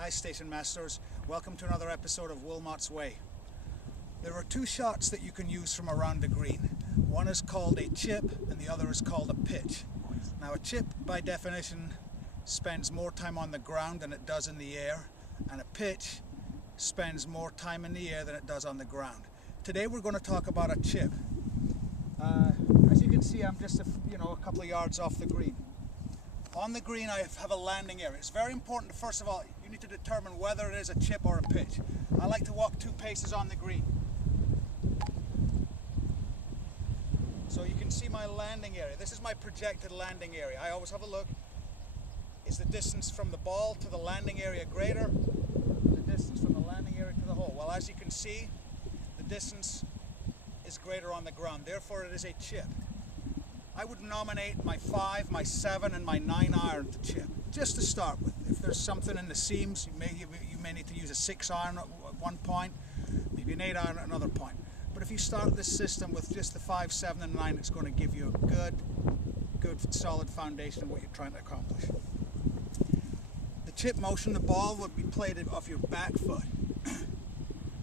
Hi Station Masters, welcome to another episode of Wilmott's Way. There are two shots that you can use from around the green. One is called a chip and the other is called a pitch. Now a chip by definition spends more time on the ground than it does in the air, and a pitch spends more time in the air than it does on the ground. Today we're going to talk about a chip. As you can see, I'm just a couple of yards off the green. On the green I have a landing area. It's very important, first of all, you need to determine whether it is a chip or a pitch. I like to walk 2 paces on the green. So you can see my landing area. This is my projected landing area. I always have a look. Is the distance from the ball to the landing area greater? The distance from the landing area to the hole? Well, as you can see, the distance is greater on the ground. Therefore, it is a chip. I would nominate my 5, my 7, and my 9 iron to chip, just to start with. If there's something in the seams, you may need to use a 6 iron at one point, maybe an 8 iron at another point. But if you start this system with just the 5, 7, and 9, it's going to give you a good solid foundation of what you're trying to accomplish. The chip motion, the ball would be played off your back foot.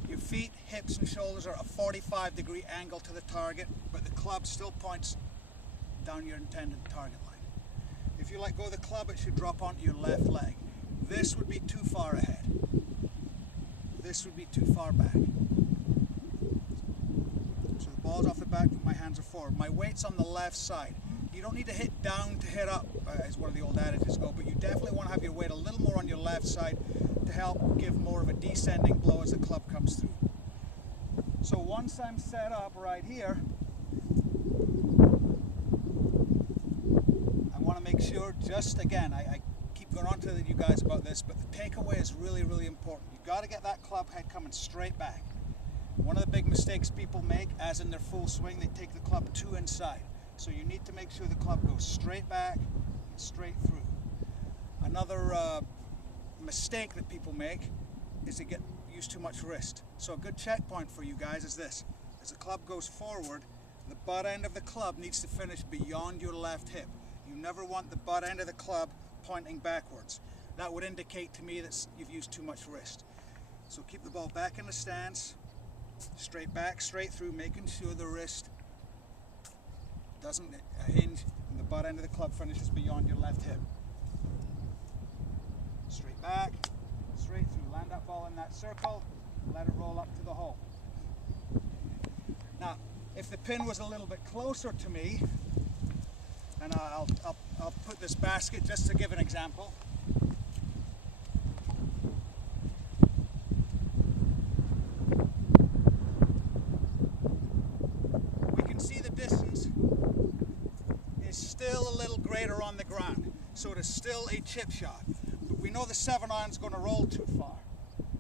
Your feet, hips, and shoulders are at a 45-degree angle to the target, but the club still points down your intended target line. If you let go of the club, it should drop onto your left leg. This would be too far ahead. This would be too far back. So the ball's off the back, my hands are forward. My weight's on the left side. You don't need to hit down to hit up, as one of the old adages go, but you definitely want to have your weight a little more on your left side to help give more of a descending blow as the club comes through. So once I'm set up right here, make sure, just again, I keep going on to you guys about this, but the takeaway is really, really important. You've got to get that club head coming straight back. One of the big mistakes people make, as in their full swing, they take the club too inside. So you need to make sure the club goes straight back and straight through. Another mistake that people make is to use too much wrist. So a good checkpoint for you guys is this. As the club goes forward, the butt end of the club needs to finish beyond your left hip. You never want the butt end of the club pointing backwards. That would indicate to me that you've used too much wrist. So keep the ball back in the stance, straight back, straight through, making sure the wrist doesn't hinge and the butt end of the club finishes beyond your left hip. Straight back, straight through. Land that ball in that circle, let it roll up to the hole. Now, if the pin was a little bit closer to me, and I'll put this basket just to give an example. We can see the distance is still a little greater on the ground, so it is still a chip shot. But we know the 7 iron is going to roll too far.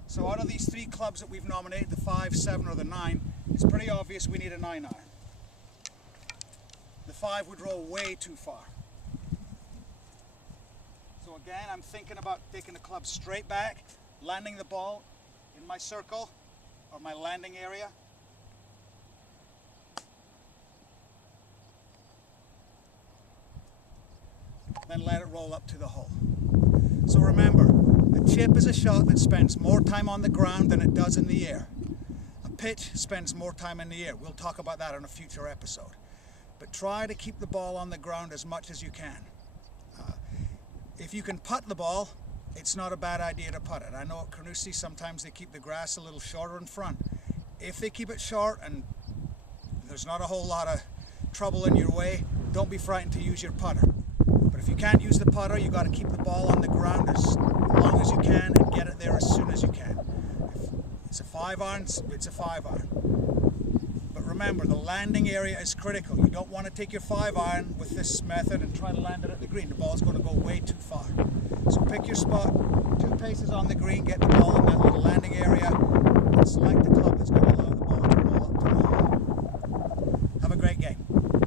So out of these 3 clubs that we've nominated, the 5, 7, or the 9, it's pretty obvious we need a 9 iron. The 5 would roll way too far. So again, I'm thinking about taking the club straight back, landing the ball in my circle or my landing area. Then let it roll up to the hole. So remember, a chip is a shot that spends more time on the ground than it does in the air. A pitch spends more time in the air. We'll talk about that in a future episode. But try to keep the ball on the ground as much as you can. If you can putt the ball, it's not a bad idea to putt it. I know at Carnoustie sometimes they keep the grass a little shorter in front. If they keep it short and there's not a whole lot of trouble in your way, don't be frightened to use your putter. But if you can't use the putter, you've got to keep the ball on the ground as long as you can and get it there as soon as you can. If it's a 5 iron, it's a 5 iron. But remember, the landing area is critical. You don't want to take your 5 iron with this method and try to land it at the green. The ball's going to go way too far. So pick your spot, 2 paces on the green, get the ball in that little landing area, and select the club that's going to allow